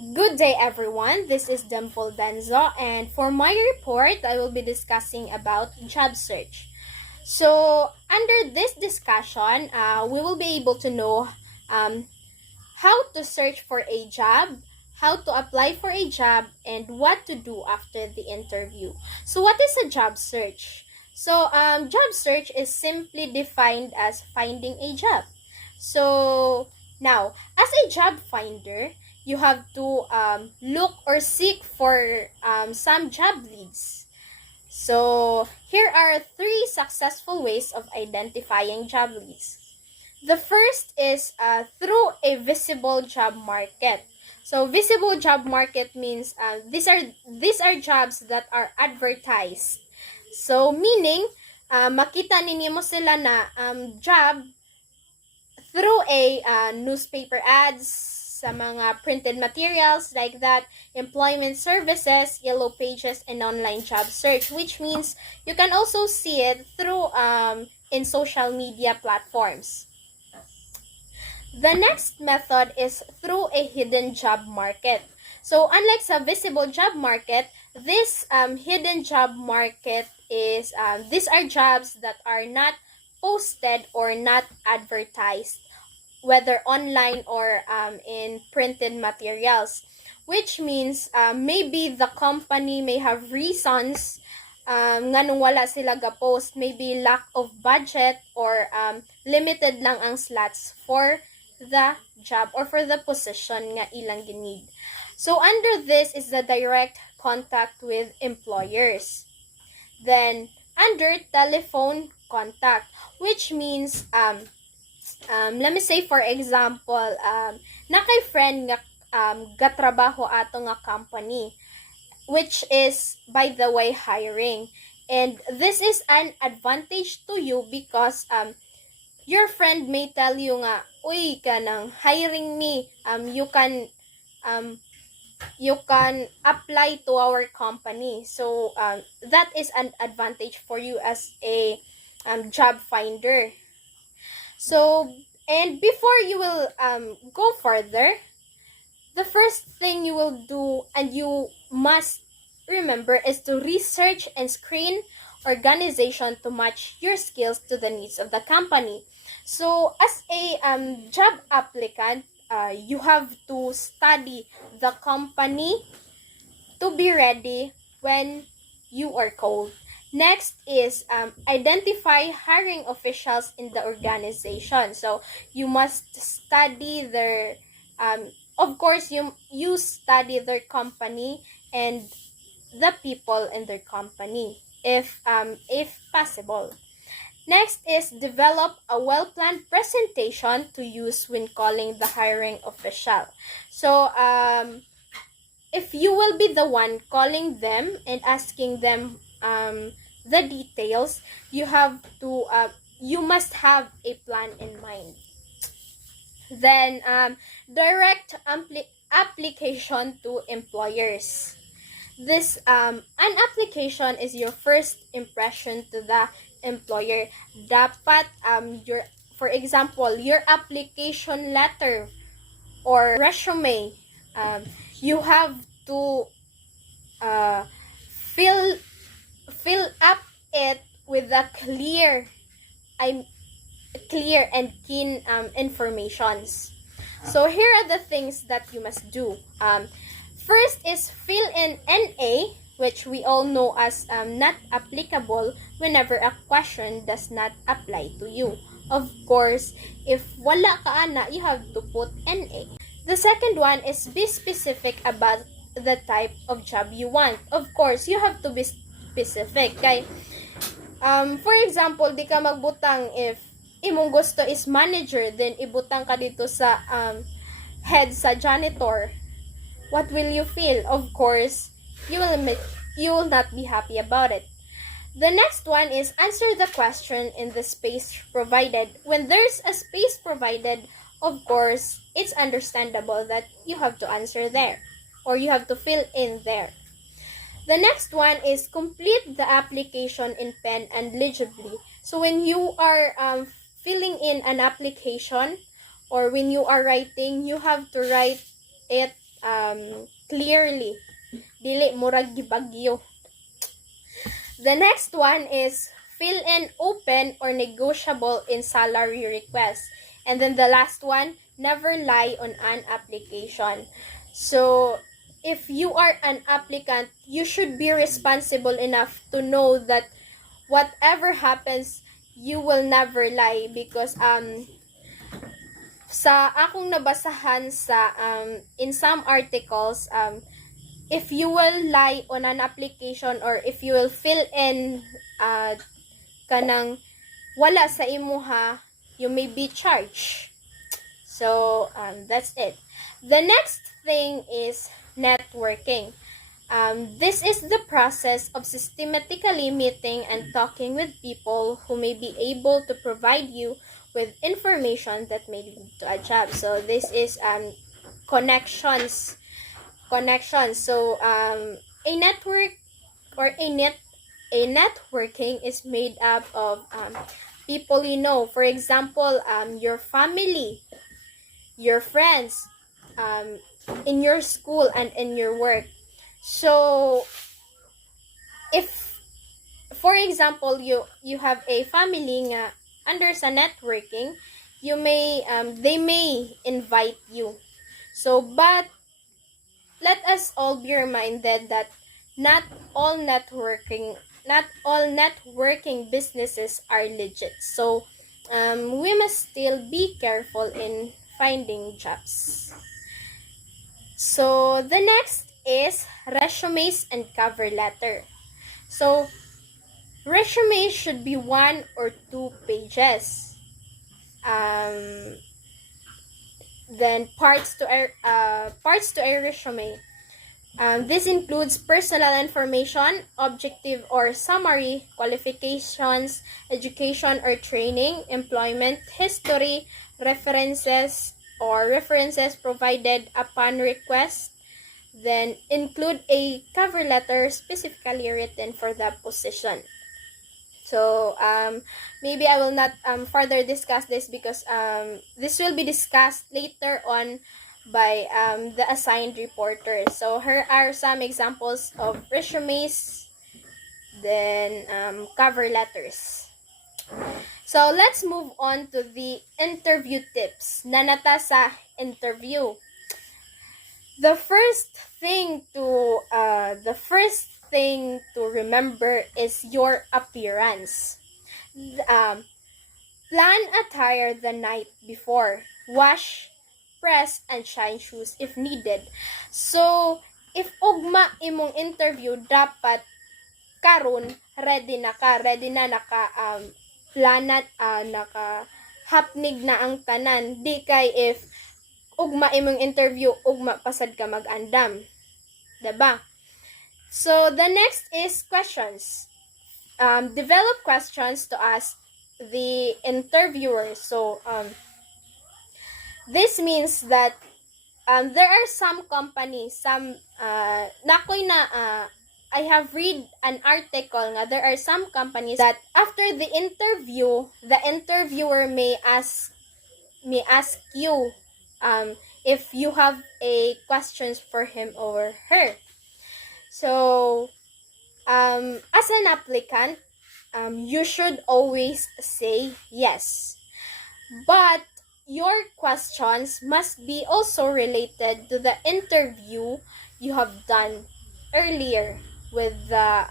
Good day, everyone. This is Dimple Benzo, and for my report, I will be discussing about job search. So, under this discussion, we will be able to know um, how to search for a job, how to apply for a job, and what to do after the interview. So, what is a job search? Job search is simply defined as finding a job. So, now, as a job finder, you have to look or seek for some job leads. So, here are three successful ways of identifying job leads. The first is through a visible job market. So, visible job market means these are jobs that are advertised. So, meaning, makita ninyo mo sila na job through a newspaper ads, sa mga printed materials like that, employment services, yellow pages, and online job search, which means you can also see it through in social media platforms. The next method is through a hidden job market. So unlike sa visible job market, this hidden job market is these are jobs that are not posted or not advertised, whether online or in printed materials, which means maybe the company may have reasons nga nung wala sila ga-post, maybe lack of budget or limited lang ang slots for the job or for the position nga ilang ginid. So under this is the direct contact with employers. Then under telephone contact, which means let me say for example, na kay friend nga gatrabaho ato nga company, which is by the way hiring, and this is an advantage to you because your friend may tell you nga, uy kanang hiring me, you can apply to our company. So that is an advantage for you as a job finder. So, and before you will go further, the first thing you will do and you must remember is to research and screen organization to match your skills to the needs of the company. So, as a job applicant, you have to study the company to be ready when you are called. Next is identify hiring officials in the organization. So you must study their, of course, you study their company and the people in their company, if possible. Next is develop a well-planned presentation to use when calling the hiring official. So if you will be the one calling them and asking them the details, you must have a plan in mind. Then direct application to employers. This an application is your first impression to the employer. Dapat your, for example, your application letter or resume, you have to fill up it with a clear and keen informations. So here are the things that you must do. First is fill in NA, which we all know as not applicable whenever a question does not apply to you. Of course, if wala ka ana, you have to put NA. The second one is be specific about the type of job you want. Of course, you have to be specific. Kay, for example, di ka magbutang if imong gusto is manager, then ibutang ka dito sa head sa janitor. What will you feel? Of course, you will not be happy about it. The next one is answer the question in the space provided. When there's a space provided, of course, it's understandable that you have to answer there or you have to fill in there. The next one is complete the application in pen and legibly. So when you are filling in an application or when you are writing, you have to write it clearly. Dili murag gibagyo. The next one is fill in open or negotiable in salary request. And then the last one, never lie on an application. So, if you are an applicant, you should be responsible enough to know that whatever happens, you will never lie because sa akong nabasahan sa in some articles, if you will lie on an application or if you will fill in kanang wala sa imuha, you may be charged. So that's it. The next thing is networking. This is the process of systematically meeting and talking with people who may be able to provide you with information that may lead to a job. So this is connections. So a network or a networking is made up of people you know. For example, your family, your friends, in your school and in your work. So if for example you have a family nga under sa networking, you may they may invite you. So but let us all be reminded that not all networking businesses are legit. So we must still be careful in finding jobs. So the next is resumes and cover letter. So resume should be 1 or 2 pages. Then parts to a resume. This includes personal information, objective or summary, qualifications, education or training, employment history, references provided upon request. Then include a cover letter specifically written for that position. So maybe I will not further discuss this because this will be discussed later on by the assigned reporter. So here are some examples of resumes, then cover letters. So let's move on to the interview tips. Nanata sa interview. The first thing to remember is your appearance. Plan attire the night before. Wash, press, and shine shoes if needed. So, if ugma imong interview, dapat karon ready na naka planat naka hapnig na ang tanan. Di kay if ugma imong interview, ugma pasad ka mag-andam. Diba? So, the next is questions. Develop questions to ask the interviewer. So, this means that there are some companies, I have read an article nga there are some companies that after the interview, the interviewer may ask you if you have a questions for him or her. So, as an applicant, you should always say yes. But your questions must be also related to the interview you have done earlier with the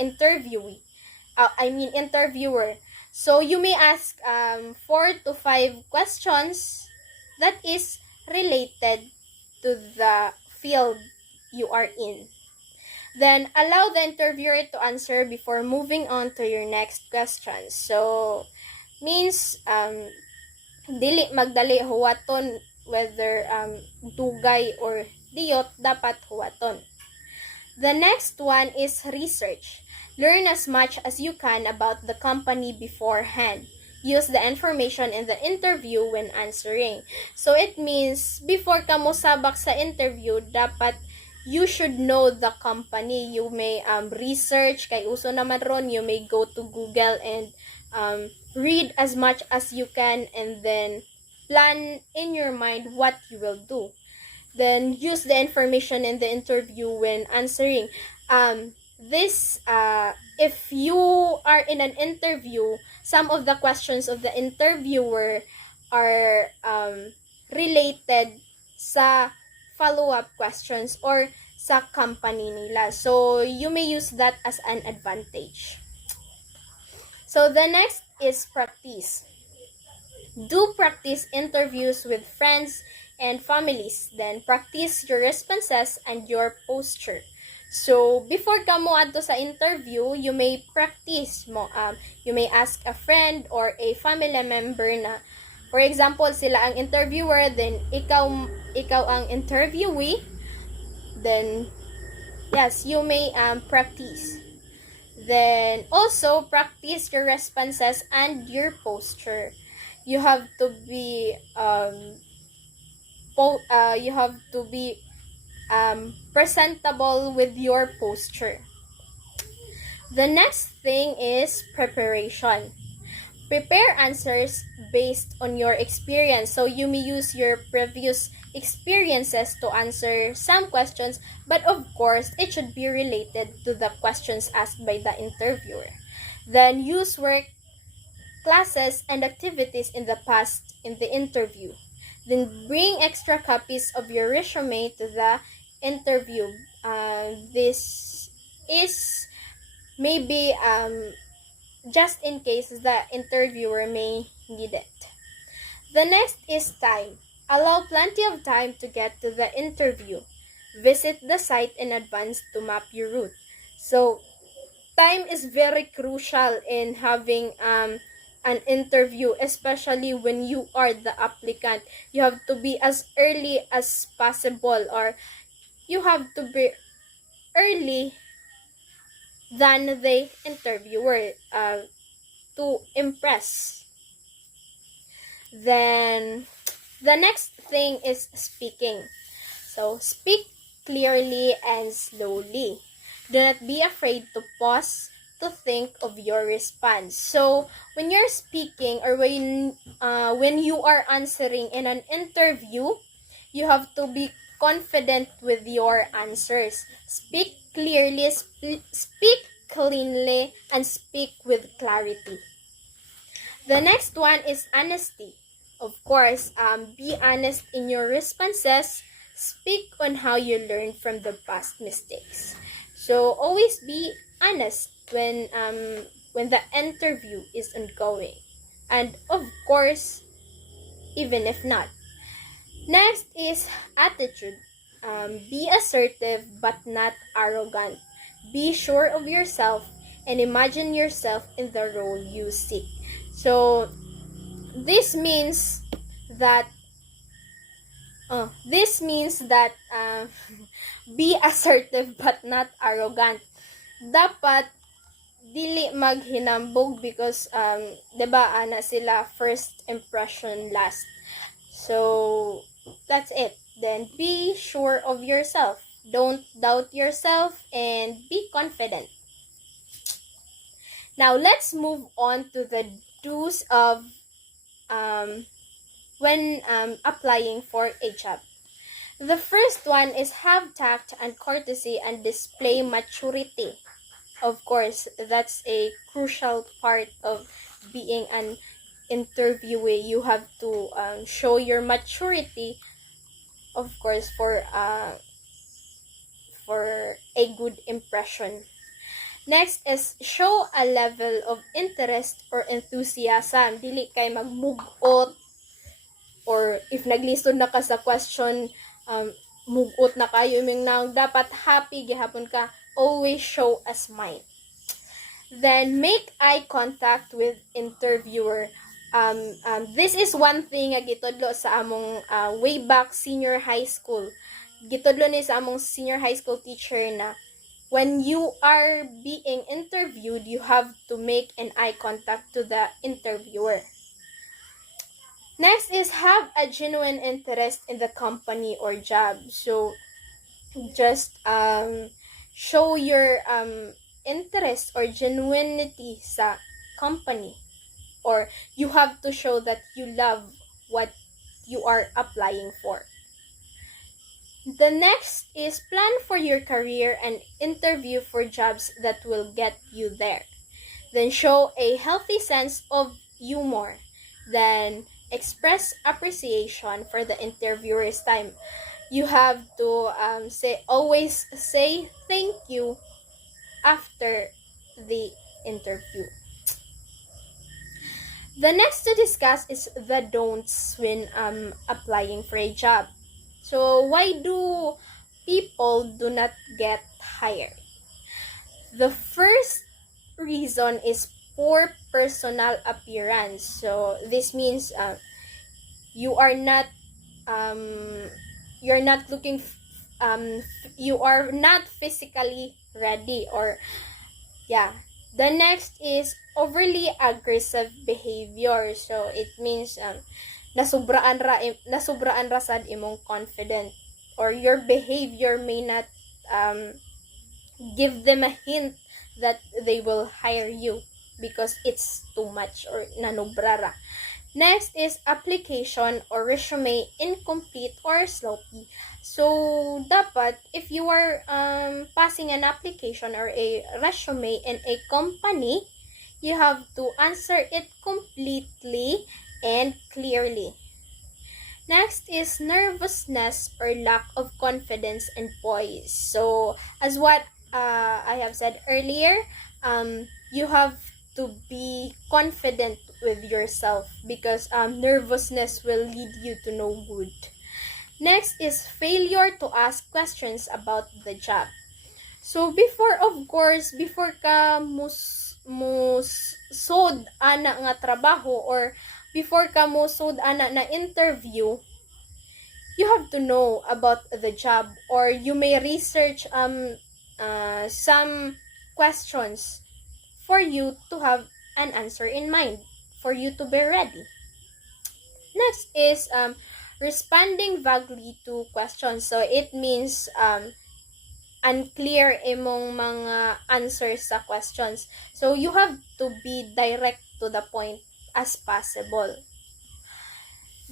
interviewee. Interviewer. So you may ask 4 to 5 questions that is related to the field you are in. Then allow the interviewer to answer before moving on to your next question. So means dili magdali huwaton whether dugay or diyot, dapat huwaton. The next one is research. Learn as much as you can about the company beforehand. Use the information in the interview when answering. So it means before ka mo sabak sa interview, dapat you should know the company. You may research, kay uso naman ron, you may go to Google and read as much as you can and then plan in your mind what you will do. Then use the information in the interview when answering. If you are in an interview, some of the questions of the interviewer are related sa follow-up questions or sa company nila. So, you may use that as an advantage. So, the next is practice. Do practice interviews with friends and families. Then, practice your responses and your posture. So, before ka mo adto sa interview, you may practice mo. You may ask a friend or a family member na, for example, sila ang interviewer, then ikaw ang interviewee. Then, yes, you may practice. Then, also, practice your responses and your posture. You have to be presentable with your posture. The next thing is preparation. Prepare answers based on your experience. So you may use your previous experiences to answer some questions, but of course, it should be related to the questions asked by the interviewer. Then use work, classes, and activities in the past in the interview. Then bring extra copies of your resume to the interview. This is maybe just in case the interviewer may need it. The next is time. Allow plenty of time to get to the interview. Visit the site in advance to map your route. So, time is very crucial in having an interview, especially when you are the applicant. You have to be as early as possible, or you have to be early than the interviewer to impress. Then, the next thing is speaking. So, speak clearly and slowly. Do not be afraid to pause to think of your response. So, when you're speaking or when you are answering in an interview, you have to be confident with your answers. Speak clearly, speak cleanly, and speak with clarity. The next one is honesty. Of course, be honest in your responses. Speak on how you learned from the past mistakes. So always be honest when the interview is ongoing, and of course, even if not. Next is attitude. Be assertive but not arrogant. Be sure of yourself and imagine yourself in the role you seek. So this means that be assertive but not arrogant. Dapat dili maghinambog because 'di ba ana sila first impression last. So that's it. Then be sure of yourself. Don't doubt yourself and be confident. Now let's move on to the do's of when applying for a job. The first one is have tact and courtesy and display maturity. Of course, that's a crucial part of being an interviewee. You have to show your maturity, of course, for a good impression. Next is show a level of interest or enthusiasm. Dili kay magmugot, or if naglisod na ka sa question, mugot na kayo ming naong dapat happy gihapon ka. Always show a smile. Then make eye contact with interviewer. This is one thing nga gitudlo sa among way back senior high school. Gitudlo ni sa among senior high school teacher na when you are being interviewed, you have to make an eye contact to the interviewer. Next is have a genuine interest in the company or job. So just show your interest or genuinity sa company, or you have to show that you love what you are applying for. The next is plan for your career and interview for jobs that will get you there. Then show a healthy sense of humor. Then express appreciation for the interviewer's time. You have to always say thank you after the interview. The next to discuss is the don'ts when applying for a job. So why do people do not get hired? The first reason is poor personal appearance. So this means you are not you're not looking you are not physically ready, or the next is overly aggressive behavior. So it means nasubraan ra sad imong confident, or your behavior may not give them a hint that they will hire you because it's too much or nanubra ra. Next is application or resume incomplete or sloppy. So, dapat, if you are passing an application or a resume in a company, you have to answer it completely and clearly. Next is nervousness or lack of confidence and poise. So, as what I have said earlier, you have to be confident with yourself because nervousness will lead you to no good. Next is failure to ask questions about the job. So before ka sod ana nga trabaho, or before ka sod ana na interview, you have to know about the job, or you may research some questions for you to have an answer in mind, for you to be ready. Next is responding vaguely to questions. So it means unclear imong mga answers sa questions. So you have to be direct to the point as possible.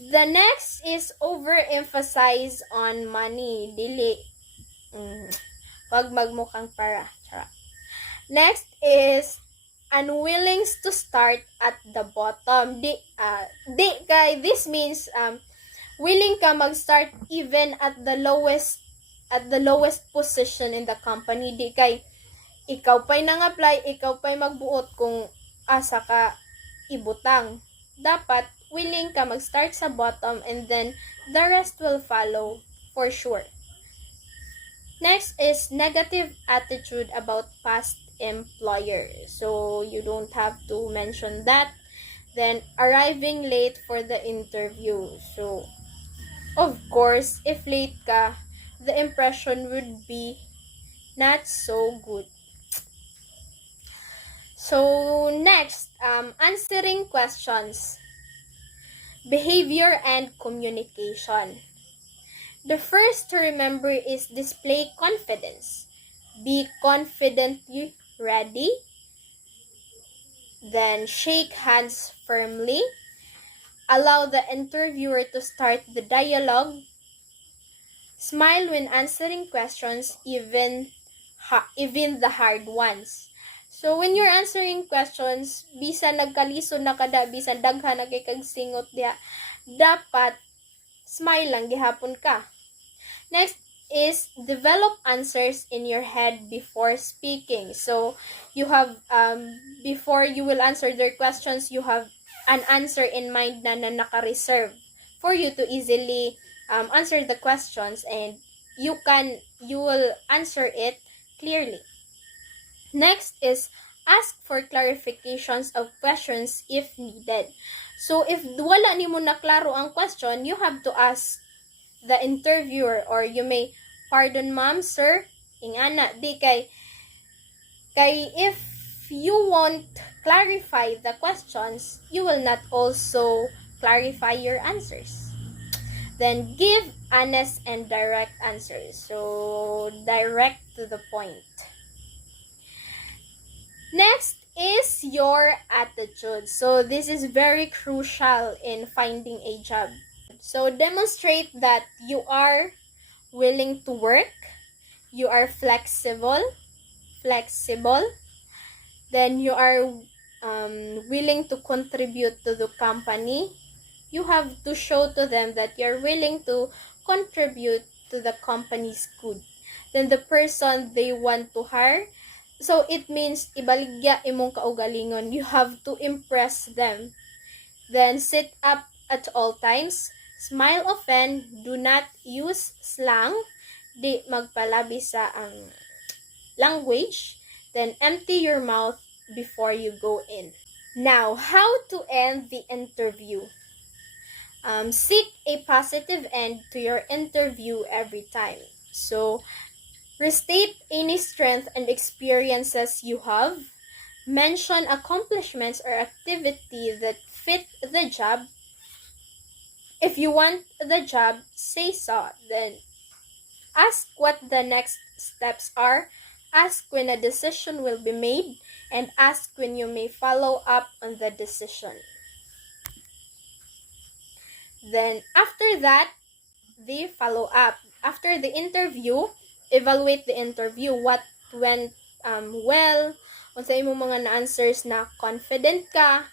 The next is overemphasize on money. Dili. Wag magmukhang para. Next is unwilling to start at the bottom. This means willing ka mag-start even at the lowest position in the company. Di kay ikaw pa'y nang-apply, ikaw pa'y magbuot kung asa ka ibutang. Dapat willing ka mag-start sa bottom, and then the rest will follow for sure. Next is negative attitude about past employer. So you don't have to mention that. Then arriving late for the interview. So of course, if late ka, the impression would be not so good. So next, answering questions, behavior and communication. The first to remember is display confidence. Be confidently ready. Then shake hands firmly. Allow the interviewer to start the dialogue. Smile when answering questions, even the hard ones. So when you're answering questions, bisan nagkalisod na kada, bisan daghan na kay kag singot diha, dapat smile lang gihapon ka. Next is develop answers in your head before speaking. So you have before you will answer their questions, you have an answer in mind na naka-reserve for you to easily answer the questions, and you will answer it clearly. Next is ask for clarifications of questions if needed. So if wala nimo na klaro ang question, you have to ask the interviewer, or you may, pardon ma'am, sir, ingana, di kay if you won't clarify the questions, you will not also clarify your answers. Then give honest and direct answers. So direct to the point. Next is your attitude. So this is very crucial in finding a job. So demonstrate that you are willing to work, you are flexible, then you are willing to contribute to the company. You have to show to them that you're willing to contribute to the company's good. Then the person they want to hire, so it means ibaligya imong kaugalingon. You have to impress them. Then sit up at all times, smile often, do not use slang, di magpalabi sa ang language, then empty your mouth before you go in. Now, how to end the interview? Seek a positive end to your interview every time. So, restate any strength and experiences you have. Mention accomplishments or activity that fit the job. If you want the job, say so. Then, ask what the next steps are. Ask when a decision will be made. And ask when you may follow up on the decision. Then, after that, the follow-up. After the interview, evaluate the interview. What went well? Unsa imong mga na-answers na confident ka?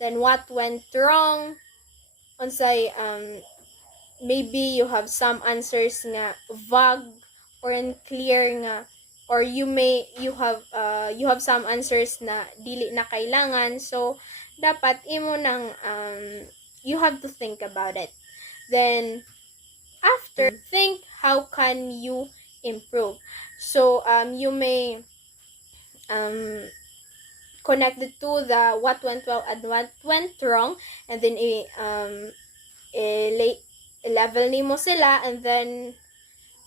Then, what went wrong? Unsay, maybe you have some answers nga vague or unclear nga, or you have some answers na dili na kailangan. So, dapat imo nang you have to think about it. Then, after, think how can you improve. So, you may connect the two, the what went well and what went wrong, and then level nimo sila, and then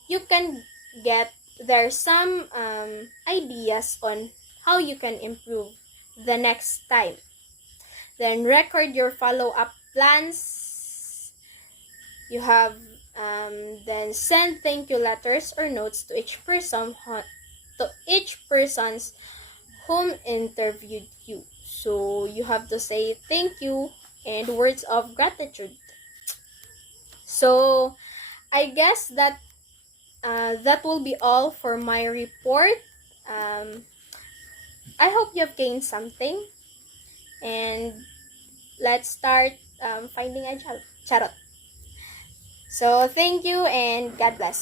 you can get there some ideas on how you can improve the next time. Then record your follow-up plans. You have then send thank you letters or notes to each person's whom interviewed you. So you have to say thank you and words of gratitude. So I guess that that will be all for my report. I hope you've gained something, and let's start finding a job. Charot. So thank you and God bless.